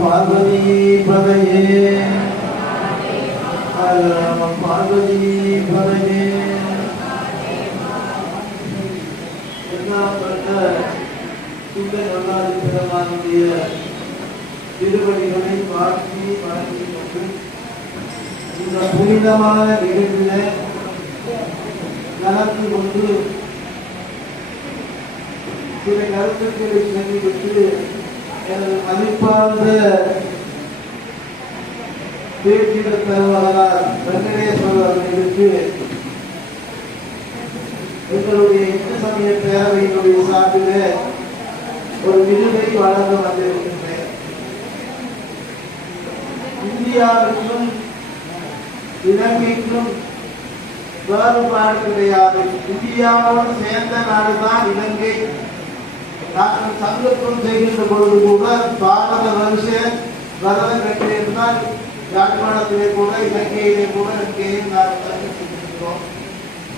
பார்வதி பதையே பார்வதி பதையே பெருமானுடைய திருவடிகளை வாழ்த்தி வழங்கி கொண்டு இந்த புனிதமான நிகழ்விலே நடந்து கொண்டு சில கருத்துக்களை சொல்லிவிட்டு எனது மதிப்பார்ந்த பேச்சிட தலைவரார் வெங்கடேஸ்வரர் அவர்களுக்கு எங்களுடைய இந்து சமய பேரவையினுடைய சார்பிலே ஒரு விருதை வழங்க வந்திருக்கின்றேன். இந்தியாவுக்கும் இலங்கைக்கும் வேறுபாடு கிடையாது. இந்தியாவோடு சேர்ந்த நாடுதான் இலங்கை. நாங்கள் சங்கத்துவம் செய்கின்ற பொழுது கூட பாரத வருஷ வரதம் கட்டியிருந்தால் யாழ்ப்பாணத்திலே கூட இலங்கையிலே கூட இங்கேயும் நாங்கள் செஞ்சிருக்கிறோம்.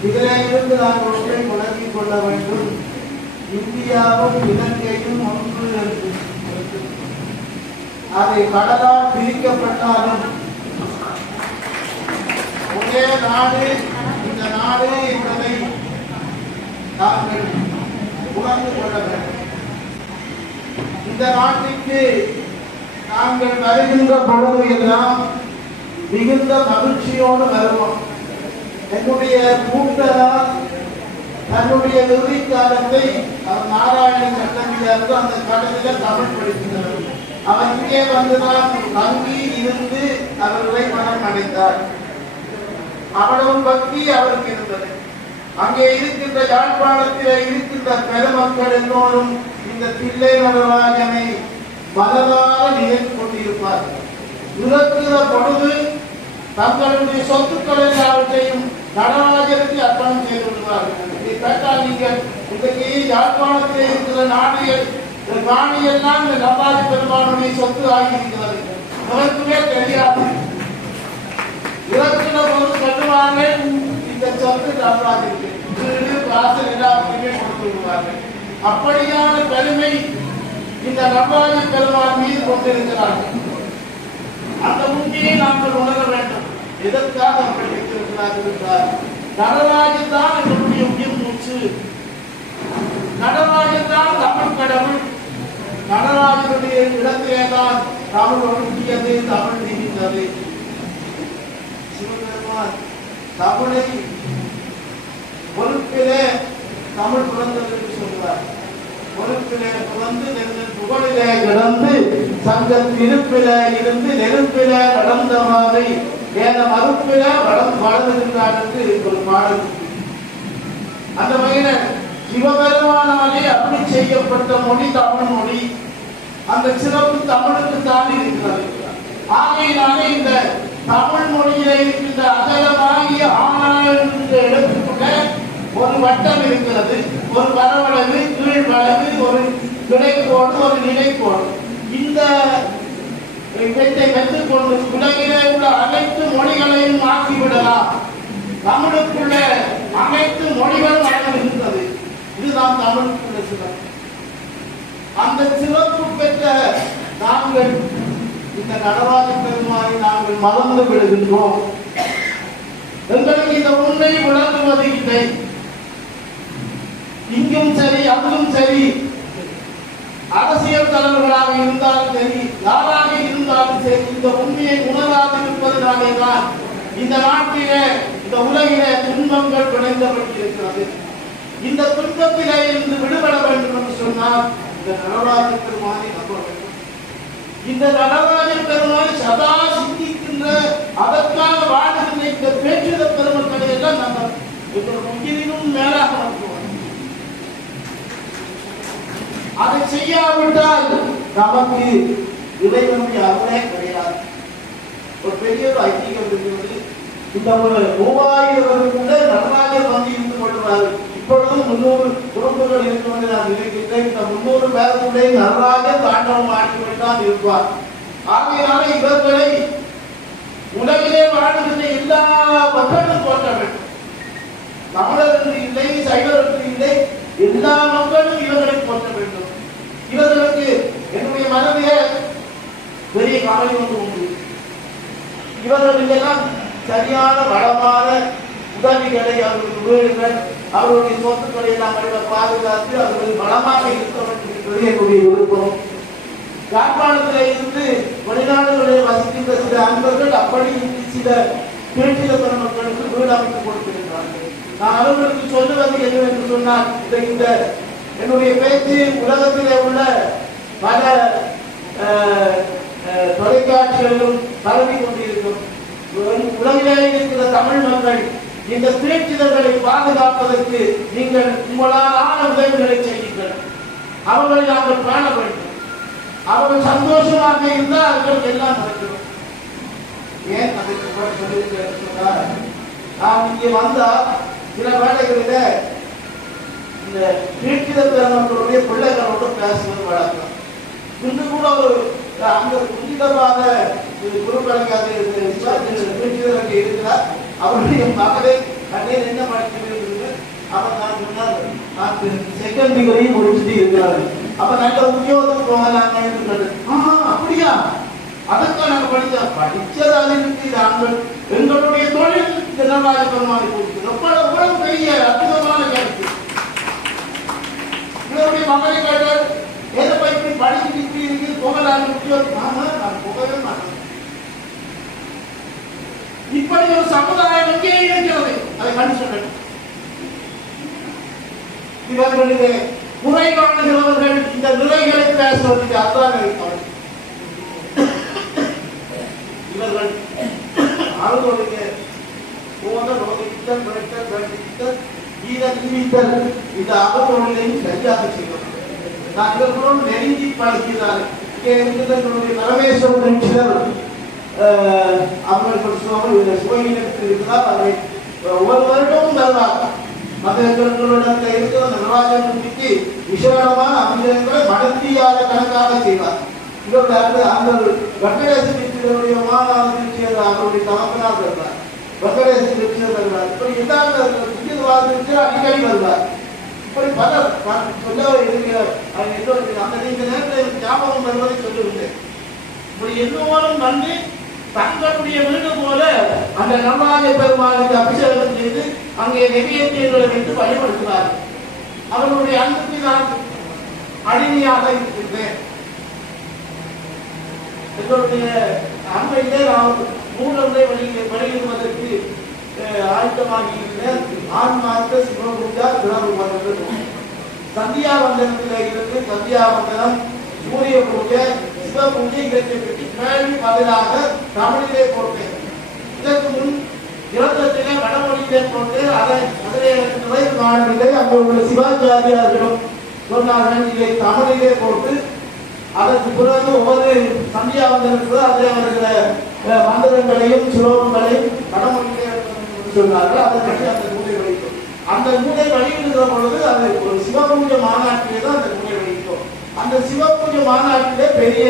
இதிலே இருந்து நாங்கள் ஒன்றை உணர்த்திக் கொள்ள வேண்டும். இந்தியாவும் இலங்கையும் ஒன்று என்று அதை கடலால் பிரிக்கப்பட்டாலும் ஒரே நாடு, இந்த நாடு என்பதை நாங்கள் உணர்ந்து கொள்ள வேண்டும். இந்த நாட்டிற்கு நாங்கள் வருகின்ற பொழுது எல்லாம் மிகுந்த மகிழ்ச்சியோடு வருவோம். என்னுடைய கூட்டத்தால் தன்னுடைய இறுதி காலத்தை நாராயண சட்டமிலிருந்து அந்த கடலில் தமிழ் படிக்கிறார். அவர் இங்கே வந்துதான் தங்கி இருந்து அவர்களை மனம் அடைந்தார். அவ்வளவு பக்தி அவருக்கு இருந்தது. அங்கே இருக்கின்ற யாழ்ப்பாணத்திலே இருக்கின்ற பெருமக்கள் எல்லோரும் இந்த தில்லை நடராஜனை மனதார நினைத்து கொண்டிருப்பார்கள். இறக்குற பொழுது தங்களுடைய சொத்துக்கள் எல்லாவற்றையும் நடராஜனுக்கு அர்ப்பணம் செய்து கொள்வார்கள். இதை கேட்டால் நீங்கள் இன்றைக்கு யாழ்ப்பாணத்திலே இருக்கிற காணியெல்லாம் இந்த நடராஜ பெருமானுடைய சொத்து ஆகியிருக்கிறது. அவருக்குமே தெரியாது. இறக்குற போது சொல்லுவார்கள், இந்த சொத்து நடராஜனுக்கு வீடு வாசல் எல்லாத்தையுமே கொடுத்து விடுவார்கள். அப்படியான பெருமை இந்த நடராஜ பெருமான் மீது கொண்டிருக்கிறார்கள். அந்த உண்மையை நாங்கள் உணர வேண்டும். எதற்காக அப்படி வைத்திருக்கிறார்கள் என்றால், நடராஜன் தான் எங்களுடைய உயிர் மூச்சு. நடராஜன் தான் தமிழ் கடவுள். நடராஜனுடைய இடத்திலே தான் தமிழ் ஒழுங்கியது, தமிழ் நீடித்தது. சிவபெருமான் தமிழை பொறுப்பிலே தமிழ் பிறந்தது என்று சொல்வார். பொறுப்பிலே பிறந்து புகழிலே கிடந்து சங்க திருப்பிலே இருந்து நெருப்பிலே நடந்த மாதிரி வேத மறுப்பிலே வளர்ந்துகின்றார் என்று ஒரு பாடல். அந்த வகையில சிவபெருமானாலே அப்படி செய்யப்பட்ட மொழி தமிழ் மொழி. அந்த சிறப்பு தமிழுக்கு தான் இருக்கிறது. ஆகையினாலே இந்த தமிழ் மொழியில இருக்கின்ற அகலமாகிய ஆனால் என்ற இடத்துக்குள்ள ஒரு வட்டம் இருக்கிறது, ஒரு வரவளவு, கீழ் வளவு, ஒரு கிடைக்கோடு, ஒரு நிலைக்கோடு. இந்த வைத்துக் கொண்டு உலகிலே உள்ள அனைத்து மொழிகளையும் ஆக்கிவிடலாம். தமிழுக்குள்ள அனைத்து மொழிகளும் அடங்குகின்றது. இதுதான் தமிழுக்குள்ள சிறப்பு. அந்த சிறப்பு பெற்ற நாங்கள் இந்த நடராஜ பெருமானை நாங்கள் மறந்து விடுகின்றோம். எங்களுக்கு இந்த உண்மை விளங்குவது இல்லை. இங்கும் சரி அங்கும் சரி, அரசியல் தலைவர்களாக இருந்தாலும் சரி, யாராக இருந்தாலும் சரி, இந்த உண்மையை உணராது இருப்பதனாலே தான் இந்த நாட்டிலே, இந்த உலகிலே துன்பங்கள் விளைந்தபட்டிருக்கிறது. இந்த துன்பத்திலே இருந்து விடுபட வேண்டும் என்று சொன்னால் இந்த நடராஜ பெருமானை நம்ப வேண்டும். இந்த நடராஜ பெருமானை சதா சிந்திக்கின்ற, அதற்காக வாழ்கின்ற இந்த பேச்சுத பெருமக்களை எல்லாம் நாங்கள் உயிரினும் மேலாக நடத்துவோம். அதை செய்யாவிட்டால் நமக்கு இறைவனுடைய அருளே கிடையாது. ஒரு பெரிய ஒரு ஐதீகம் இருக்கிறது. இந்த 3000 கூட நடராஜர் வந்து இருந்து கொள்வார்கள். இப்பொழுதும் 300 குடும்பங்கள் இருக்கிறது நான் நினைக்கின்றேன். இந்த 300 பேருடைய நடராஜர் தாண்டவம் ஆடிக்கொண்டுதான் இருப்பார். ஆகையினால இவர்களை உலகிலே வாழ்கின்ற எல்லா மக்களும் போற்ற வேண்டும். தமிழர் என்று இல்லை, சைவர் என்று இல்லை, எல்லா மக்களும் இவர்களை போற்ற வேண்டும். இவர்கள் இவர்களுக்கெல்லாம் சரியான வளமான உதவிகளை அவர்களுக்கு வீடுகள் அவருடைய சொத்துக்களை எல்லாம் பாதுகாத்து அவர்கள் வளமாக இருக்க வேண்டும் என்பது என்னுடைய விருப்பம். யாழ்ப்பாணத்தில் இருந்து வெளிநாடுகளில் வசிக்கின்ற சில அன்பர்கள் அப்படி சில பேச்சில பெருமக்களுக்கு வீடு அமைத்து கொடுத்திருக்கிறார்கள். நான் அவர்களுக்கு சொல்லுவது என்னவென்று சொன்னால், இந்த என்னுடைய பேச்சு உலகத்திலே உள்ள பல தொலைக்காட்சிகளிலும் பரவி கொண்டிருக்கும். உலகிலே இருக்கிற தமிழ் மக்கள் இந்த பேச்சிதழ்களை பாதுகாப்பதற்கு நீங்கள் உங்களால் உதவிகளை செய்யுங்கள். அவர்களை நாங்கள் காண வேண்டும். அவர்கள் சந்தோஷமாக இருந்தால் அவர்களுக்கு எல்லாம் நடக்கும். ஏன் அதை சொல்லியிருக்கிறார்? நான் இங்கே வந்தா சில வேலைகளில இந்த பேச்சித பெருமக்களுடைய பிள்ளைகளோடு பேசுவது வழக்கம். இன்று கூட ஒரு அந்த புதிதமாக குருக்கலைக்காக பேச்சிதற்கு இருக்கிறார். அவருடைய மகளை கண்ணில் என்ன படிக்கிறது? அவர் நான் சொன்னார், நான் செகண்ட் டிகிரி முடிச்சுட்டு இருக்கிறாரு. அப்ப நல்ல உத்தியோகம் போகலாங்க என்று. அப்படியா? அதற்காக நாங்கள் படித்ததால் நாங்கள் எங்களுடைய தொழில் ஜனநாயக பெருமானை கொடுக்கிறோம். எவ்வளவு பெரிய அற்புதமான கருத்து. இவருடைய மகளை கேட்டால் எதை பற்றி படிச்சுட்டு போகலாங்க உத்தியோகம். நான் போகவே மாட்டேன். இப்படி ஒரு சமுதாயம் எங்கே இருக்கிறது? அதை கண்டு சொல்ல இவர்களுடைய குறை காணுகிறவர்கள் இந்த நிறைகளை பேசுவதற்கு அதான் இருக்கிறார்கள். இவர்கள் அவர்களுடைய இந்த அவர்களையும் சரியாக செய்வார்கள். நான் இவர்களோடு நெருங்கி பழகிறார்கள். இங்கே இருக்கிறவர்களுடைய பரமேஸ்வரன் சிலர் அவர்கள் சுவையினத்தில் இருக்கிறார். அதை ஒவ்வொரு வருடமும் தருவார்கள். மதங்களுடன் இருக்கிற நிர்வாகம் குறித்து விசேடமான அபிஷேகங்களை மனத்தியாத கணக்காக செய்வார். இவர்கள் அந்த வெங்கடேசனுடைய மாநாடு அவருடைய தமக்கனாக வருவார். வெங்கடேசன் வருவார். இப்படி எல்லாரும் அடிக்கடி வருவார். இப்படி பலர் சொல்ல இருக்கிறார். அந்த நீங்க நேரத்தில் ஞாபகம் வருவதை சொல்லுகிறேன். இப்படி எல்லோரும் வந்து தங்களுடைய வீடு போல அந்த நடராஜ பெருமாளுக்கு அபிஷேகம் செய்து அங்கே நெறியேற்றியர்களை வைத்து வழிபடுத்தினார்கள். அவர்களுடைய அன்புக்கு நான் அடிமையாக இருக்கின்றேன். எங்களுடைய அன்பையிலே நான் மூலங்களை வெளியிடுவதற்கு ஆயத்தமாகி இருக்கிறேன். ஆன்மார்க்க சிவபூஜா திரவு சந்தியா வந்தனத்தில் இருந்து சந்தியா வந்தனம், சூரிய பூஜை, சிவ பூஜை இவற்றை பற்றி கேள்வி பதிலாக தமிழிலே போட்டேன். இதற்கு முன் இலக்கத்திலே வடமொழியிலே போட்டு அதிலே எனக்கு நுழைவு காணவில்லை. அங்கே உள்ள சிவாச்சாரியார்களும் சொன்னார்கள் இதை தமிழிலே போட்டு அதற்கு பிறகு ஒவ்வொரு சந்தியா வந்தனத்தில் அதில் வருகிற மந்திரங்களையும் சுலோகங்களையும் வடமொழியிலே சொன்னார்கள். அதை பற்றி அந்த நூலை வெளியிட்டோம். அந்த நூலை வெளியிடுகிற பொழுது அது ஒரு சிவபூஜை மாநாட்டிலே தான் அந்த நூலை வெளியிட்டோம். அந்த சிவபூஜை மாநாட்டிலே பெரிய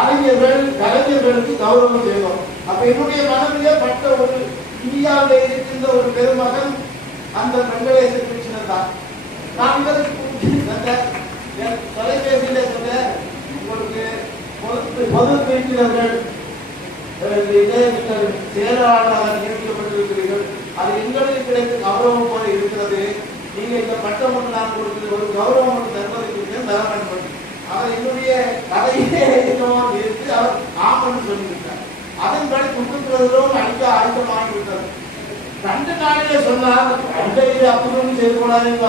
அறிஞர்கள் கலைஞர்களுக்கு கௌரவம் செய்வோம். அப்ப என்னுடைய மனதிலே பட்ட ஒரு இந்தியாவில் இருக்கின்ற ஒரு பெருமகன் அந்த வெங்கடேச கிருஷ்ணன் தான். நான் தொலைபேசியில சொல்ல உங்களுக்கு பொது பேச்சினர்கள் செயலாளராக நியமிக்கப்பட்டிருக்கிறீர்கள். அது எங்களுக்கு கிடைத்த கௌரவம் போல இருக்கிறது. நீங்க இந்த பட்டம் ஒன்று நான் கொடுத்து ஒரு கௌரவம் ஒன்று தருவதற்கு தர வேண்டும். அவர் என்னுடைய கதையிலே இருந்து அவர் ஆமன்னு சொல்லிவிட்டார். அதன்படி குற்றத்திலும் அடிக்க ஆயுதமாகிவிட்டார். 2 நாளிலே சொன்னார் அப்படி செய்து கொள்ளாதீங்க.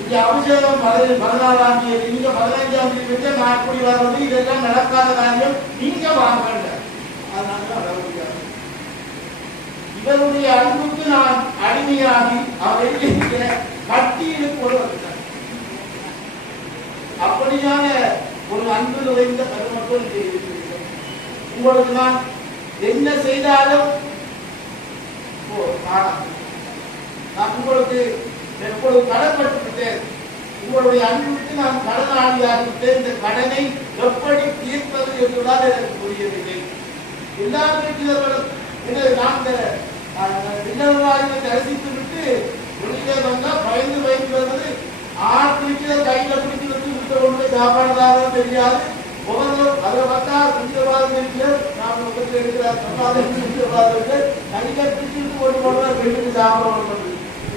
இங்க அபிஷேகம் 14ஆம் தேதி, நீங்க 15ஆம் தேதி வச்சு நான் எப்படி வர்றது? இதெல்லாம் நடக்காத காரியம். நீங்க வாங்க. அதனால இவருடைய அன்புக்கு நான் அடிமையாகி அவரை கட்டியிடு கொண்டு வந்தார். அப்படியான ஒரு அன்பு நிறைந்த பெருமக்கள் இருக்கிறீர்கள். உங்களுக்கு நான் என்ன செய்தாலும் நான் உங்களுக்கு எப்பொழுது கடன்பட்டுவிட்டேன். உங்களுடைய அன்புக்கு நான் கடனாளியாகிவிட்டேன். இந்த கடனை எப்படி தீர்ப்பது என்றுதான் எனக்கு புரியவில்லை. எல்லா வீட்டினர்களும் நான் தரிசித்து விட்டு வெளியே வந்தால் பயந்து வருவது ஆறு கையில பிடித்து விட்டு விட்ட ஒன்று சாப்பாடுதான் தெரியாது. ஒவ்வொரு அதில் பார்த்தா கொஞ்சவாதம் இருக்கிற நான் முகத்தில் எடுக்கிறார் கையில பிடிச்சிட்டு போட்டு போடுறார் வீட்டுக்கு சாப்பிட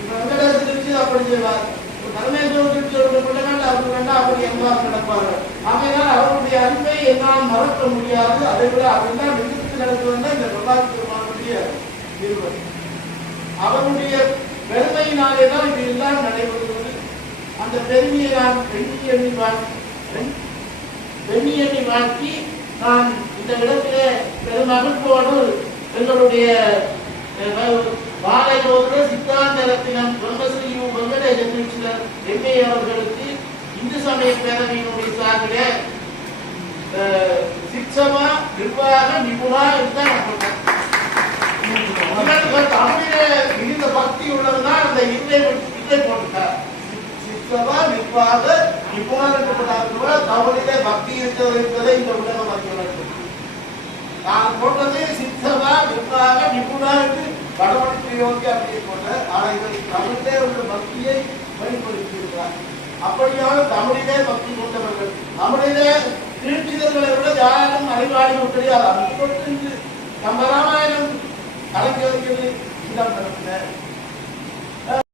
வெங்கடேசன் திருச்சி அப்படி செய்வார் பரமேஸ்வரன் திருச்சி ஒரு பிள்ளைகள் அவருக்கு வேண்டா அப்படி எல்லாம் நடப்பார்கள் ஆகையால் அவருடைய அன்பை என்னால் மறக்க முடியாது அதை விட அதெல்லாம் நிறுத்தி நடக்குதுன்னா இந்த பிரபாத் பெருமானுடைய இருவர் அவருடைய பெருமையினாலே தான் இது எல்லாம் நடைபெறுவது அந்த பெருமையை நான் எண்ணி வாழ்க்கி நான் இந்த இடத்திலே பெருமகிழ்வோடு எங்களுடைய பாலையோடு சித்தாந்த ரத்தினம் பிரம்மஸ்ரீ வெங்கடேசன் தீட்சிதர் எம்ஏ அவர்களுக்கு இந்து சமய பேரவையினுடைய சார்பிலே சிக்ஷமா நிர்வாக நிபுணா இதுதான் தமிழிலே மிகுந்த பக்தி உள்ளதுதான் அந்த இல்லை போட்டுட்டார் சிக்ஷமா நிர்வாக நிபுணர் என்று தமிழிலே பக்தி இருக்கிறது என்பதை இந்த உலகம் அறிய நான் போட்டது சித்தமா நிர்வாக நிபுணா என்று வடமொழி யோகி அப்படியே போன்ற ஆனால் தமிழிலே உள்ள பக்தியை வெளிப்படுத்தியிருக்கிறார் அப்படியான தமிழிலே பக்தி கொண்டவர்கள் தமிழிலே தீட்சிதர்களை விட யாரும் அறிவாளிகள் கிடையாது அது நம்ப ராமாயணம் கலைஞருக்கு இடம் நடத்தின